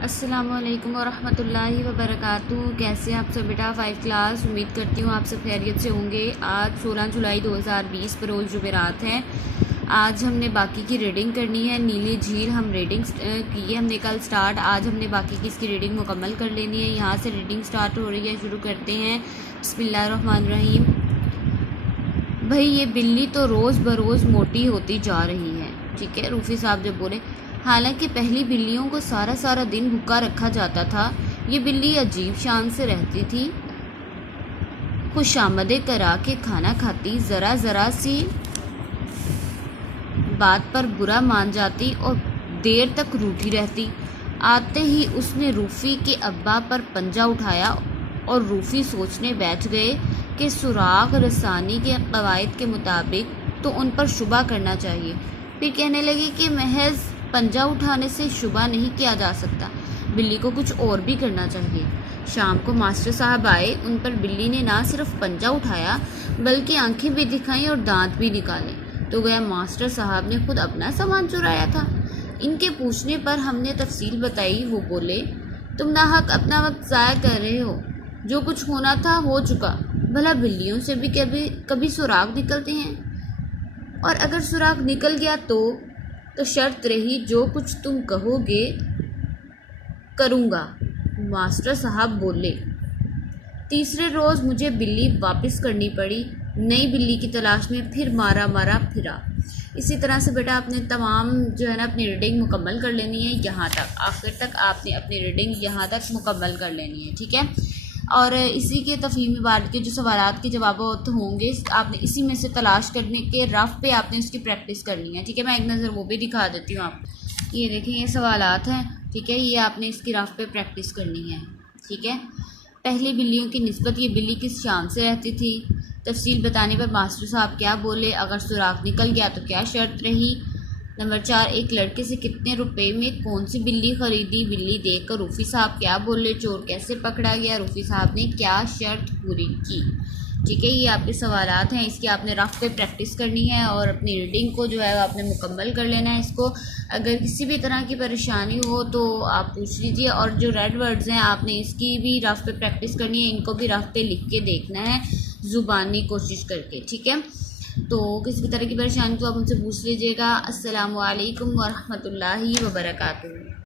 अस्सलामुअलैकुम वरहमतुल्लाहि वबरकातुहू। कैसे आप सब बेटा 5 क्लास। उम्मीद करती हूँ आप सब खैरियत से होंगे। आज 16 जुलाई 2020 बरोज़ जुमेरात है। आज हमने बाकी की रीडिंग करनी है। नीली झील हम रीडिंग की है हमने कल स्टार्ट। आज हमने बाकी की इसकी रीडिंग मुकम्मल कर लेनी है। यहाँ से रीडिंग स्टार्ट हो रही है। शुरू करते हैं। बिस्मिल्लाहिर्रहमानिर्रहीम। भाई ये बिल्ली तो रोज़ बरोज़ मोटी होती जा रही है। ठीक है, रूफ़ी साहब जब बोले, हालांकि पहली बिल्लियों को सारा सारा दिन भूखा रखा जाता था, ये बिल्ली अजीब शान से रहती थी। खुशामदें करा के खाना खाती, ज़रा ज़रा सी बात पर बुरा मान जाती और देर तक रूठी रहती। आते ही उसने रूफ़ी के अब्बा पर पंजा उठाया और रूफ़ी सोचने बैठ गए कि सुराग रसानी के कवायद के मुताबिक तो उन पर शुबा करना चाहिए। फिर कहने लगे कि महज पंजा उठाने से शुबा नहीं किया जा सकता, बिल्ली को कुछ और भी करना चाहिए। शाम को मास्टर साहब आए। उन पर बिल्ली ने ना सिर्फ पंजा उठाया बल्कि आंखें भी दिखाई और दांत भी निकाले। तो गया मास्टर साहब ने खुद अपना सामान चुराया था। इनके पूछने पर हमने तफसील बताई। वो बोले, तुम नाहक अपना वक्त ज़ाया कर रहे हो, जो कुछ होना था हो चुका। भला बिल्लियों से भी कभी कभी सुराग निकलते हैं, और अगर सुराग निकल गया तो शर्त रही जो कुछ तुम कहोगे करूँगा। मास्टर साहब बोले। तीसरे रोज़ मुझे बिल्ली वापस करनी पड़ी। नई बिल्ली की तलाश में फिर मारा मारा फिरा। इसी तरह से बेटा आपने तमाम जो है ना अपनी रीडिंग मुकम्मल कर लेनी है। यहाँ तक आखिर तक आपने अपनी रीडिंग यहाँ तक मुकम्मल कर लेनी है। ठीक है, और इसी के तफहीमी बात के जो सवालात के जवाब होंगे आपने इसी में से तलाश करने के रफ पे आपने उसकी प्रैक्टिस करनी है। ठीक है, मैं एक नज़र वो भी दिखा देती हूँ आपको। ये देखें, ये सवालात हैं। ठीक है, ये आपने इसकी रफ पे प्रैक्टिस करनी है। ठीक है, पहली बिल्लियों की निस्बत ये बिल्ली किस शान से रहती थी। तफसील बताने पर मास्टर साहब क्या बोले। अगर सुराग निकल गया तो क्या शर्त रही। नंबर 4, एक लड़के से कितने रुपए में कौन सी बिल्ली खरीदी। बिल्ली देखकर रूफ़ी साहब क्या बोले। चोर कैसे पकड़ा गया। रूफ़ी साहब ने क्या शर्त पूरी की। ठीक है, ये आपके सवालात हैं। इसकी आपने रफ पे प्रैक्टिस करनी है और अपनी रीडिंग को जो है आपने मुकम्मल कर लेना है इसको। अगर किसी भी तरह की परेशानी हो तो आप पूछ लीजिए। और जो रेड वर्ड्स हैं आपने इसकी भी रफ पे प्रैक्टिस करनी है। इनको भी रफ पे लिख के देखना है ज़ुबानी कोशिश करके। ठीक है, तो किसी भी तरह की परेशानी तो आप उनसे पूछ लीजिएगा। अस्सलामु अलैकुम वरहमतुल्लाहि वबरकातुहू।